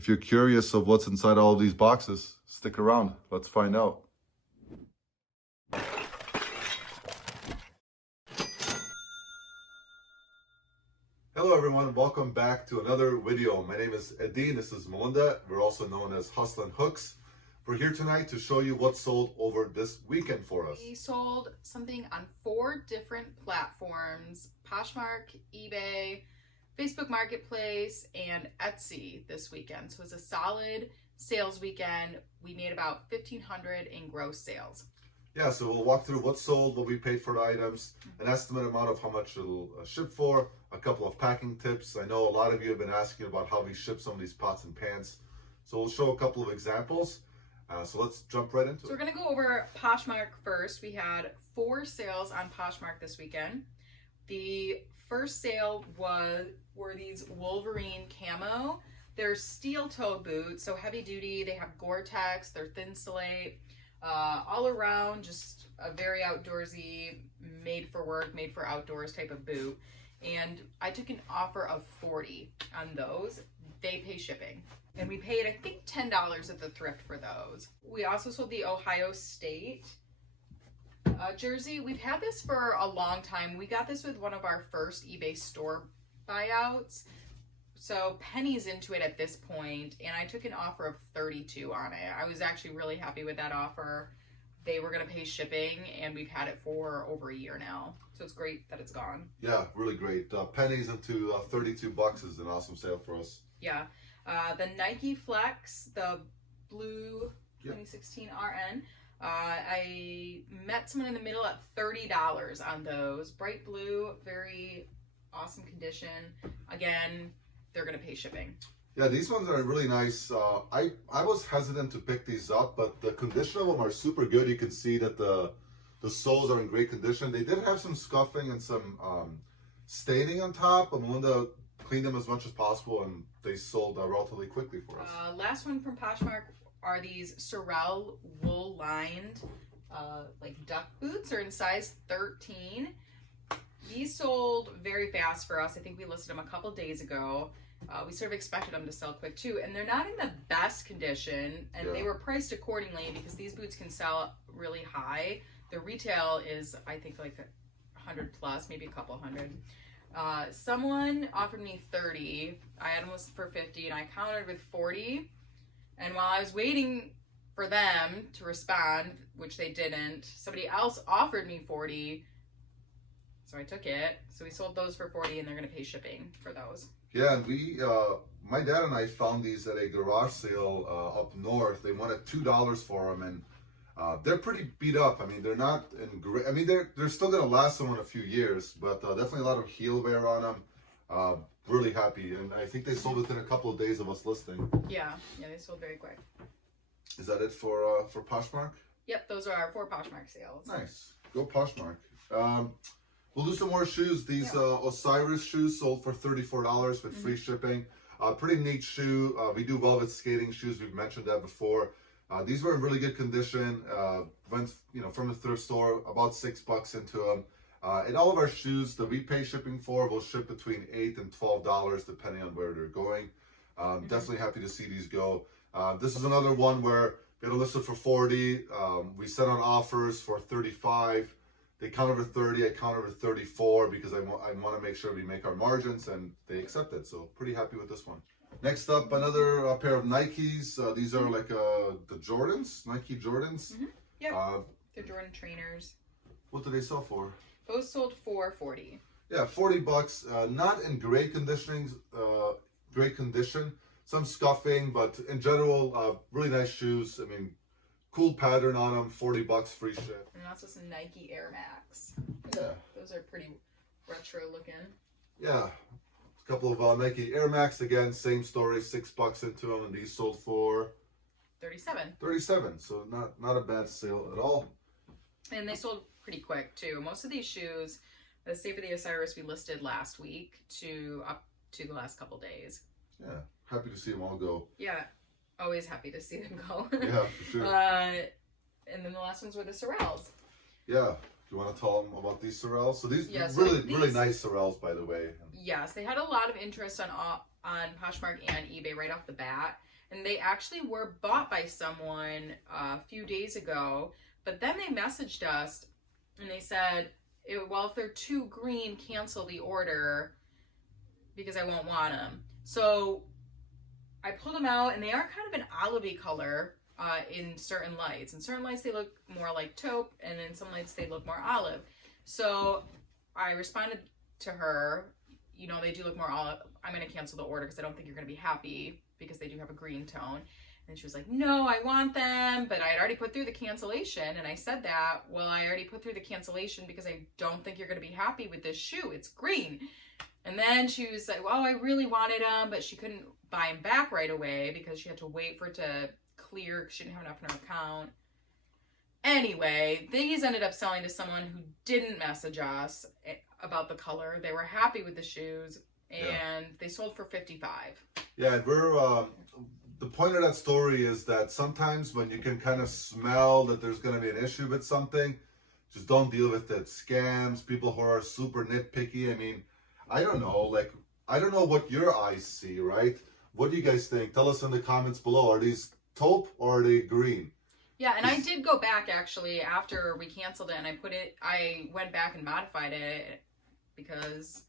If you're curious of what's inside all of these boxes, stick around. Let's find out. Hello everyone, welcome back to another video. My name is Eddie, this is Melinda. We're also known as Hustlin' Hooks. We're here tonight to show you what sold over this weekend for us. We sold something on 4 different platforms: Poshmark, eBay, Facebook Marketplace, and Etsy this weekend. So it was a solid sales weekend. We made about $1,500 in gross sales. Yeah, so we'll walk through what sold, what we paid for the items, an estimate amount of how much it'll ship for, a couple of packing tips. I know a lot of you have been asking about how we ship some of these pots and pans. So we'll show a couple of examples. So let's jump right into it. So we're going to go over Poshmark first. We had 4 sales on Poshmark this weekend. The first sale were these Wolverine camo. They're steel toe boots, so heavy duty. They have Gore-Tex, they're thin slate. All around, just a very outdoorsy, made for work, made for outdoors type of boot. And I took an offer of $40 on those. They pay shipping. And we paid, I think, $10 at the thrift for those. We also sold the Ohio State jersey. We've had this for a long time. We got this with one of our first eBay store buyouts. So pennies into it at this point, and I took an offer of $32 on it. I was actually really happy with that offer. They were going to pay shipping, and we've had it for over a year now. So it's great that it's gone. Yeah, really great. Pennies into $32 is an awesome sale for us. Yeah. The Nike Flex, the blue 2016 RN. I met someone in the middle at $30 on those. Bright blue, very awesome condition. Again, they're going to pay shipping. Yeah, these ones are really nice. I was hesitant to pick these up, but the condition of them are super good. You can see that the soles are in great condition. They did have some scuffing and some staining on top, but Melinda cleaned them as much as possible, and they sold relatively quickly for us. Last one from Poshmark are these Sorel wool lined like duck boots. Are in size 13. These sold very fast for us. I think we listed them a couple days ago. We sort of expected them to sell quick too, and they're not in the best condition, and they were priced accordingly because these boots can sell really high. The retail is, I think, like 100 plus, maybe a couple hundred. Someone offered me 30. I had them listed for 50, and I countered with 40. And while I was waiting for them to respond, which they didn't, somebody else offered me 40. So I took it. So we sold those for 40, and they're going to pay shipping for those. Yeah, and we, my dad and I found these at a garage sale up north. They wanted $2 for them, and they're pretty beat up. I mean, they're not in great. I mean, they're still going to last someone a few years, but definitely a lot of heel wear on them. Really happy, and I think they sold within a couple of days of us listing. Yeah, they sold very quick. Is that it for Poshmark? Yep, those are our 4 Poshmark sales. Nice, go Poshmark. We'll do some more shoes. These Osiris shoes sold for $34 with free shipping. Pretty neat shoe. We do velvet skating shoes. We've mentioned that before. These were in really good condition. Went from the thrift store, about $6 into them. And all of our shoes that we pay shipping for will ship between $8 and $12 depending on where they're going. Definitely happy to see these go. This is another one where we had a listed for 40. We sent on offers for 35. They counted for 30, I counted for 34 because I want to make sure we make our margins, and they accepted. So pretty happy with this one. Next up, another pair of Nikes. These are like the Jordans, Nike Jordans. Yeah, they're Jordan trainers. What do they sell for? Those sold for $40. Yeah, $40. Not in great condition. Some scuffing, but in general, really nice shoes. I mean, cool pattern on them, $40 free ship. And also some Nike Air Max. Yeah. Those are pretty retro looking. Yeah. A couple of Nike Air Max, again, same story, $6 into them, and these sold for $37. So not a bad sale at all. And they sold pretty quick too. Most of these shoes, save for the Osiris, we listed last week to up to the last couple days. Yeah. Happy to see them all go. Yeah. Always happy to see them go. Yeah, for sure. And then the last ones were the Sorels. Yeah. Do you want to tell them about these Sorels? So these really nice Sorels, by the way. Yes, they had a lot of interest on Poshmark and eBay right off the bat. And they actually were bought by someone a few days ago, but then they messaged us and they said, well, if they're too green, cancel the order because I won't want them. So I pulled them out, and they are kind of an olivey color in certain lights. In certain lights, they look more like taupe, and in some lights, they look more olive. So I responded to her, you know, they do look more olive. I'm going to cancel the order because I don't think you're going to be happy because they do have a green tone. And she was like, no, I want them, but I had already put through the cancellation. And I said that, well, I already put through the cancellation because I don't think you're going to be happy with this shoe. It's green. And then she was like, well, I really wanted them, but she couldn't buy them back right away because she had to wait for it to clear because she didn't have enough in her account. Anyway, these ended up selling to someone who didn't message us about the color. They were happy with the shoes, and they sold for $55. Yeah, and we're the point of that story is that sometimes when you can kind of smell that there's going to be an issue with something, just don't deal with it. Scams, people who are super nitpicky. I mean, I don't know, like, I don't know what your eyes see, right? What do you guys think? Tell us in the comments below. Are these taupe or are they green? Yeah, and I did go back actually after we canceled it, and I went back and modified it because...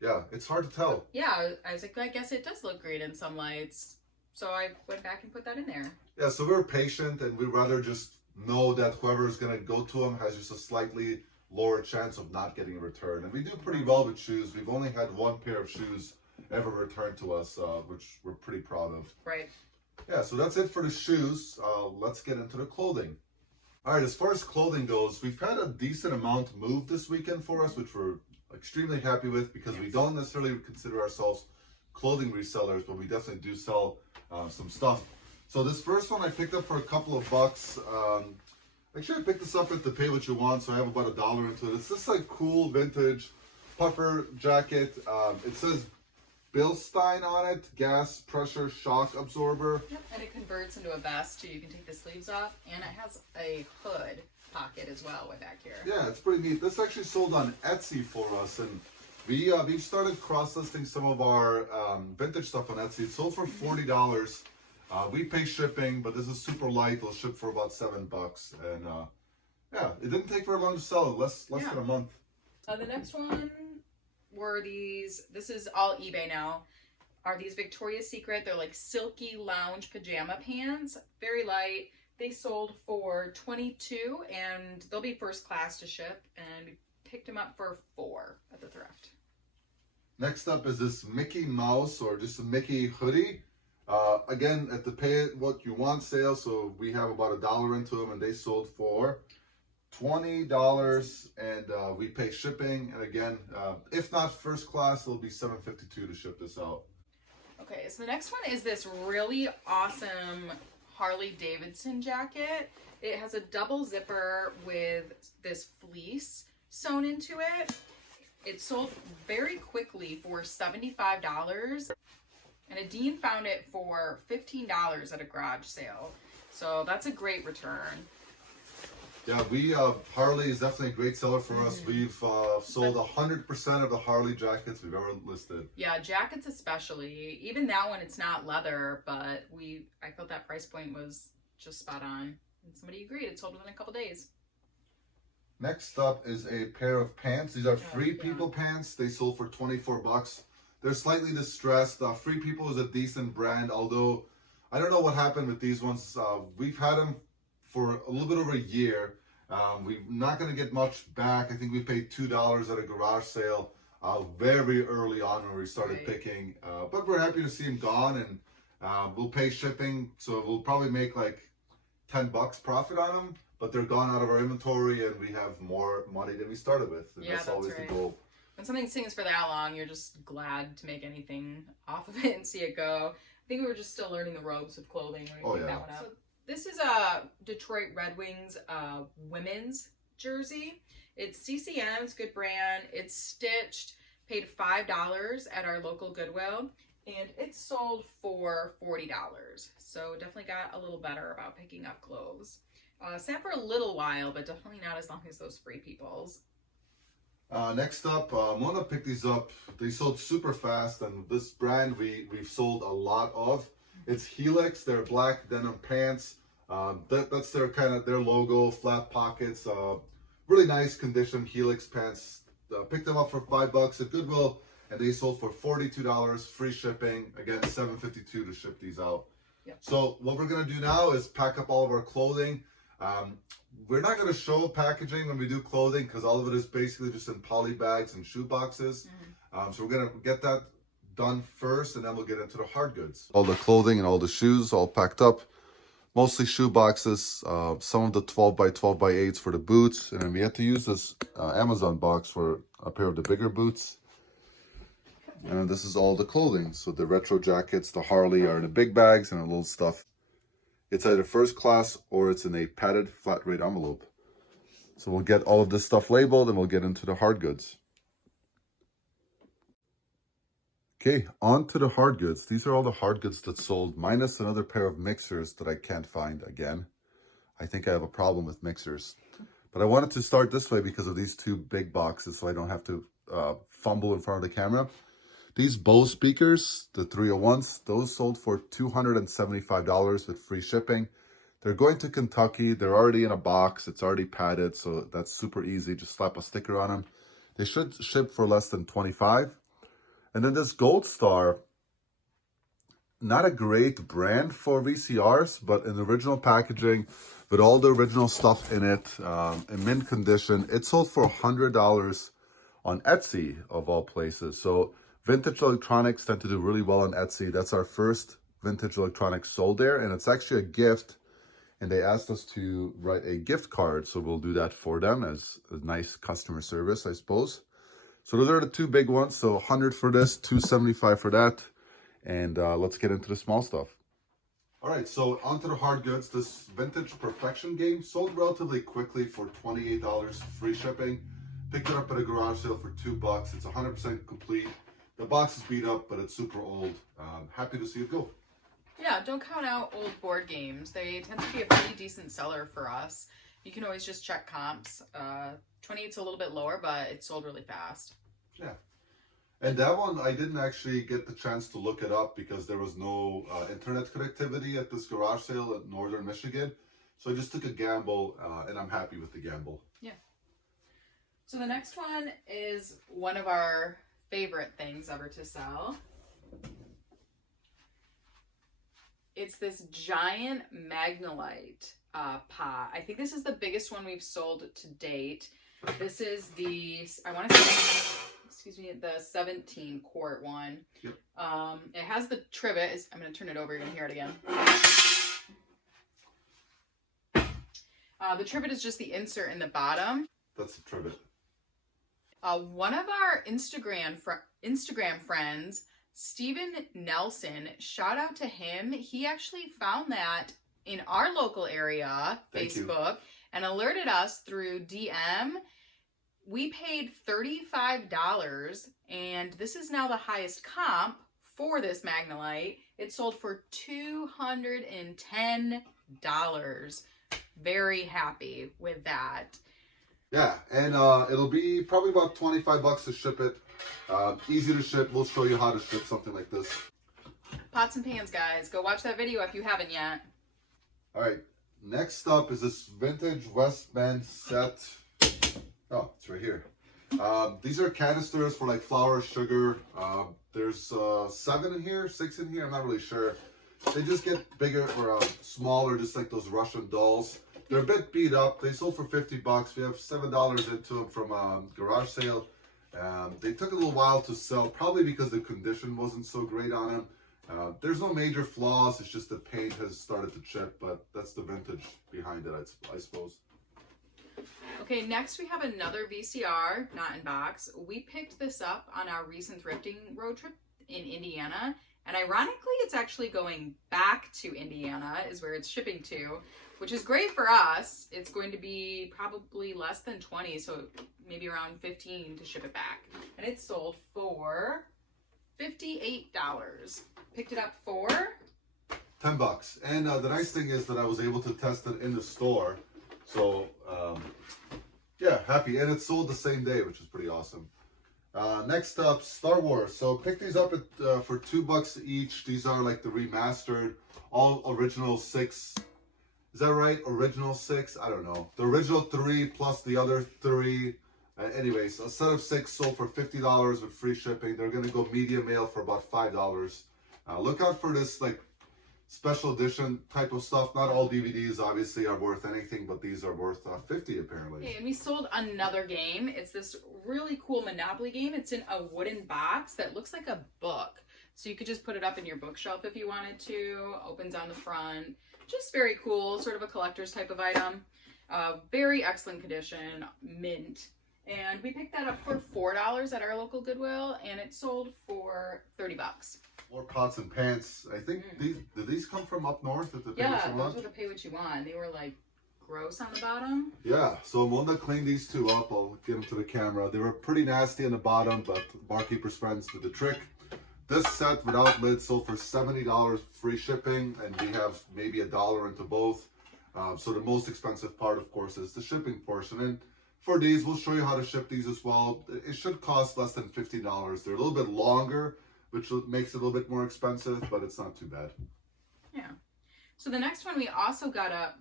Yeah, it's hard to tell. Yeah, I was like, I guess it does look green in some lights. So I went back and put that in there. Yeah, so we're patient, and we'd rather just know that whoever's going to go to them has just a slightly lower chance of not getting a return. And we do pretty well with shoes. We've only had one pair of shoes ever returned to us, which we're pretty proud of. Right. Yeah, so that's it for the shoes. Let's get into the clothing. All right, as far as clothing goes, we've had a decent amount move this weekend for us, which we're extremely happy with because we don't necessarily consider ourselves clothing resellers, but we definitely do sell some stuff. So this first one I picked up for a couple of bucks. Actually, I picked this up at the Pay What You Want, so I have about $1 into it. It's this like cool vintage puffer jacket. It says Bilstein on it, gas pressure shock absorber. Yep, and it converts into a vest too. You can take the sleeves off, and it has a hood pocket as well way back here. Yeah, it's pretty neat. This actually sold on Etsy for us, and we've started cross-listing some of our vintage stuff on Etsy. It sold for $40. We pay shipping, but this is super light. It'll ship for about $7, and yeah, it didn't take very long to sell. Less than a month. The next one were these. This is all eBay now. Are these Victoria's Secret? They're like silky lounge pajama pants, very light. They sold for $22, and they'll be first class to ship. And we picked them up for $4 at the thrift. Next up is this Mickey Mouse or just a Mickey hoodie. Again, at the Pay What You Want sale, so we have about $1 into them, and they sold for $20, and we pay shipping. And again, if not first class, it'll be $7.52 to ship this out. Okay, so the next one is this really awesome Harley Davidson jacket. It has a double zipper with this fleece sewn into it. It sold very quickly for $75, and Adine found it for $15 at a garage sale. So that's a great return. Yeah, Harley is definitely a great seller for us. We've sold 100% of the Harley jackets we've ever listed. Yeah, jackets especially. Even that one, it's not leather, but I felt that price point was just spot on. And somebody agreed. It sold within a couple days. Next up is a pair of pants. These are Free People pants. They sold for $24. They're slightly distressed. Free People is a decent brand, although I don't know what happened with these ones. We've had them for a little bit over a year. We're not going to get much back. I think we paid $2 at a garage sale very early on when we started picking. But we're happy to see them gone, and we'll pay shipping, so we'll probably make like $10 profit on them. But they're gone out of our inventory, and we have more money than we started with. And that's always the goal. When something sings for that long, you're just glad to make anything off of it and see it go. I think we were just still learning the ropes of clothing when we picked that one up. So this is a Detroit Red Wings women's jersey. It's CCM, it's a good brand. It's stitched, paid $5 at our local Goodwill, and it sold for $40. So definitely got a little better about picking up clothes. Sat for a little while, but definitely not as long as those Free Peoples. Next up, I'm gonna pick these up. They sold super fast, and this brand we've sold a lot of. It's Helix. They're black denim pants. That's their their logo, flat pockets. Really nice condition Helix pants. Picked them up for $5 at Goodwill, and they sold for $42, free shipping. Again, $7.52 to ship these out. Yep. So what we're gonna do now is pack up all of our clothing. We're not gonna show packaging when we do clothing because all of it is basically just in poly bags and shoe boxes. So we're gonna get that done first, and then we'll get into the hard goods. All the clothing and all the shoes all packed up. Mostly shoe boxes, some of the 12 by 12 by 8s for the boots, and then we had to use this Amazon box for a pair of the bigger boots. And this is all the clothing. So the retro jackets, the Harley are in the big bags and a little stuff. It's either first class or it's in a padded flat rate envelope. So we'll get all of this stuff labeled and we'll get into the hard goods. Okay, on to the hard goods. These are all the hard goods that sold, minus another pair of mixers that I can't find again. I think I have a problem with mixers. But I wanted to start this way because of these two big boxes so I don't have to fumble in front of the camera. These Bose speakers, the 301s, those sold for $275 with free shipping. They're going to Kentucky. They're already in a box. It's already padded, so that's super easy. Just slap a sticker on them. They should ship for less than $25. And then this Gold Star, not a great brand for VCRs, but in original packaging with all the original stuff in it, in mint condition. It sold for $100 on Etsy, of all places. So vintage electronics tend to do really well on Etsy. That's our first vintage electronics sold there, and it's actually a gift. And they asked us to write a gift card, so we'll do that for them as a nice customer service, I suppose. So those are the two big ones. So 100 for this, 275 for that. And let's get into the small stuff. All right, so onto the hard goods. This vintage Perfection game sold relatively quickly for $28, free shipping. Picked it up at a garage sale for $2. It's 100% complete. The box is beat up, but it's super old. Happy to see it go. Yeah, don't count out old board games. They tend to be a pretty decent seller for us. You can always just check comps. 28's a little bit lower, but it sold really fast. Yeah. And that one, I didn't actually get the chance to look it up because there was no internet connectivity at this garage sale in northern Michigan. So I just took a gamble, and I'm happy with the gamble. Yeah. So the next one is one of our favorite things ever to sell. It's this giant Magnolite pot. I think this is the biggest one we've sold to date. This is the, I want to say, excuse me, the 17 quart one. Yep. It has the trivet. I'm going to turn it over. You're going to hear it again. The trivet is just the insert in the bottom. That's the trivet. One of our Instagram friends, Steven Nelson, shout out to him. He actually found that in our local area, Facebook, and alerted us through DM. We paid $35, and this is now the highest comp for this Magnolite. It sold for $210. Very happy with that. Yeah, and it'll be probably about $25 to ship it. Easy to ship. We'll show you how to ship something like this. Pots and pans, guys. Go watch that video if you haven't yet. All right. Next up is this vintage West Bend set. Oh, it's right here. These are canisters for like flour, sugar. There's 7 in here, 6 in here. I'm not really sure. They just get bigger or smaller, just like those Russian dolls. They're a bit beat up. They sold for $50. We have $7 into them from a garage sale. They took a little while to sell, probably because the condition wasn't so great on them. There's no major flaws. It's just the paint has started to chip, but that's the vintage behind it, I suppose. Okay, next we have another VCR, not in box. We picked this up on our recent thrifting road trip in Indiana. And ironically, it's actually going back to Indiana is where it's shipping to, which is great for us. It's going to be probably less than 20, so maybe around 15 to ship it back. And it sold for $58. Picked it up for $10. And the nice thing is that I was able to test it in the store. So, yeah, happy. And it sold the same day, which is pretty awesome. Next up, Star Wars. So pick these up at, for $2 each. These are like the remastered, all original 6. Is that right? Original 6? I don't know. The original 3 plus the other 3. Anyways, a set of 6 sold for $50 with free shipping. They're going to go medium mail for about $5. Look out for this like special edition type of stuff. Not all DVDs obviously are worth anything, but these are worth $50 apparently. Okay, and we sold another game. It's this really cool Monopoly game. It's in a wooden box that looks like a book. So you could just put it up in your bookshelf if you wanted to. Opens on the front. Just very cool, sort of a collector's type of item. Very excellent condition, mint. And we picked that up for $4 at our local Goodwill, and it sold for $30. More pots and pans. I think did these come from up north at the Pay What You Yeah, Want? those were the Pay What You Want. They were like gross on the bottom. Yeah, so Mona cleaned these two up. I'll get them to the camera. They were pretty nasty on the bottom, but barkeeper's friends did the trick. This set without lid sold for $70 free shipping, and we have maybe $1 into both. So the most expensive part, of course, is the shipping portion. And for these, we'll show you how to ship these as well. It should cost less than $50. They're a little bit longer, which makes it a little bit more expensive, but it's not too bad. Yeah. So the next one we also got up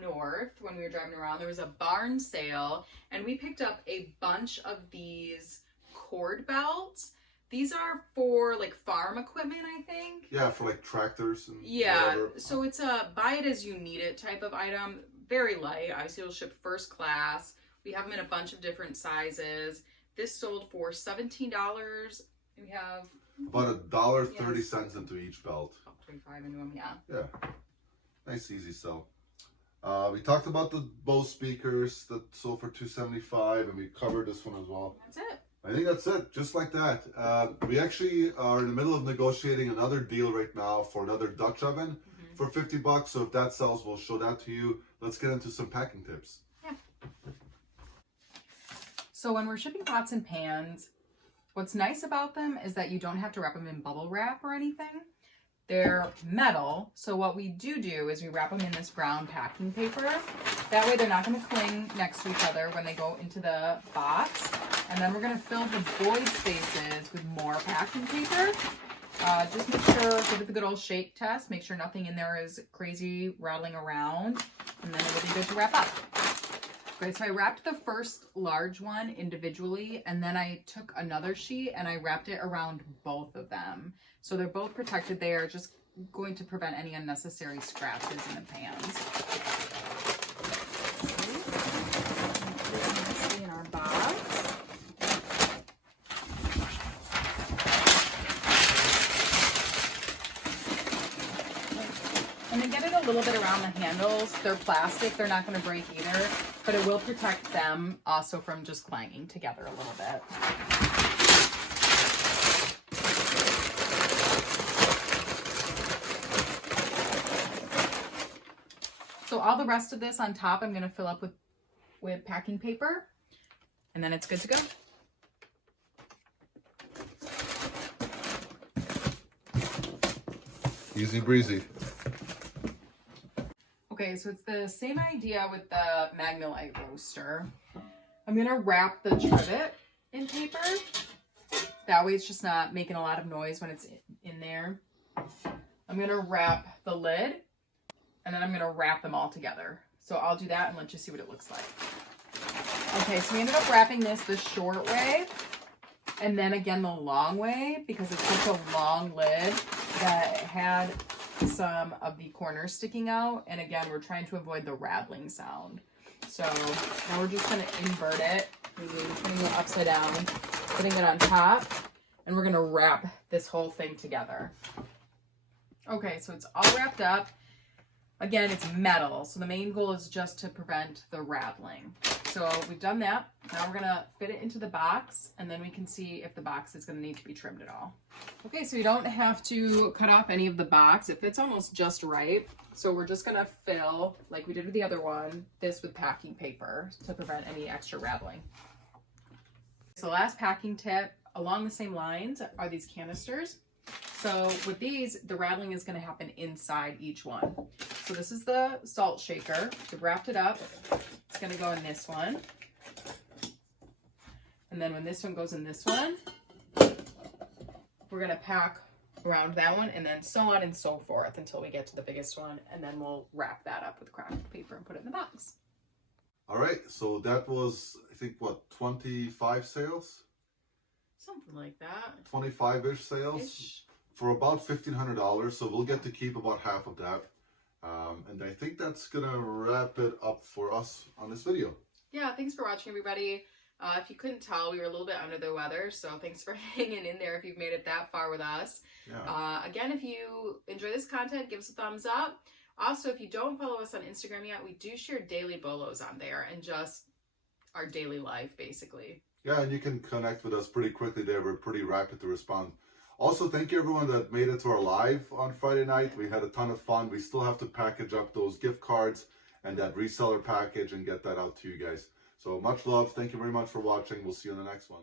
north when we were driving around. There was a barn sale, and we picked up a bunch of these cord belts. These are for like farm equipment, I think. Yeah, for like tractors and whatever. whatever. So it's a buy it as you need it type of item. Very light. Obviously, it'll ship first class. We have them in a bunch of different sizes. This sold for $17. We have about $1.30 into each belt. 25 into them, yeah. Yeah, nice easy sell. We talked about the Bose speakers that sold for $275, and we covered this one as well. That's it. I think that's it, just like that. We actually are in the middle of negotiating another deal right now for another Dutch oven for $50. So if that sells, we'll show that to you. Let's get into some packing tips. Yeah. So when we're shipping pots and pans, what's nice about them is that you don't have to wrap them in bubble wrap or anything. They're metal, so what we do is we wrap them in this brown packing paper. That way they're not going to cling next to each other when they go into the box. And then we're going to fill the void spaces with more packing paper. Just make sure, give it the good old shake test. Make sure nothing in there is crazy rattling around. And then it'll be good to wrap up. Okay, so I wrapped the first large one individually, and then I took another sheet and I wrapped it around both of them. So they're both protected. They are just going to prevent any unnecessary scratches in the pans. Okay. In our box. And then get it a little bit around the handles. They're plastic. They're not going to break either, but it will protect them also from just clanging together a little bit. So all the rest of this on top, I'm going to fill up with packing paper, and then it's good to go. Easy breezy. Okay, so it's the same idea with the Magnolite roaster. I'm going to wrap the trivet in paper. That way it's just not making a lot of noise when it's in there. I'm going to wrap the lid, and then I'm going to wrap them all together. So I'll do that and let you see what it looks like. Okay, so we ended up wrapping this the short way, and then again the long way, because it's such a long lid that it had some of the corners sticking out. And again, we're trying to avoid the rattling sound. So now we're just going to invert it, maybe turning it upside down, putting it on top, and we're going to wrap this whole thing together. Okay, so it's all wrapped up. Again, it's metal, so the main goal is just to prevent the rattling. So we've done that. Now we're gonna fit it into the box, and then we can see if the box is gonna need to be trimmed at all. Okay, so you don't have to cut off any of the box. It fits almost just right. So we're just gonna fill, like we did with the other one, this with packing paper to prevent any extra rattling. So the last packing tip along the same lines are these canisters. So with these, the rattling is going to happen inside each one. So this is the salt shaker. We've wrapped it up. It's going to go in this one. And then when this one goes in this one, we're going to pack around that one and then so on and so forth until we get to the biggest one. And then we'll wrap that up with craft paper and put it in the box. All right, so that was, I think, what, 25 sales? Something like that. 25-ish sales for about $1,500. So we'll get to keep about half of that. And I think that's going to wrap it up for us on this video. Yeah, thanks for watching, everybody. If you couldn't tell, we were a little bit under the weather, so thanks for hanging in there if you've made it that far with us. Yeah. Again, if you enjoy this content, give us a thumbs up. Also, if you don't follow us on Instagram yet, we do share daily bolos on there and just our daily life, basically. Yeah, and you can connect with us pretty quickly there. We're pretty rapid to respond. Also, thank you everyone that made it to our live on Friday night. We had a ton of fun. We still have to package up those gift cards and that reseller package and get that out to you guys. So much love. Thank you very much for watching. We'll see you in the next one.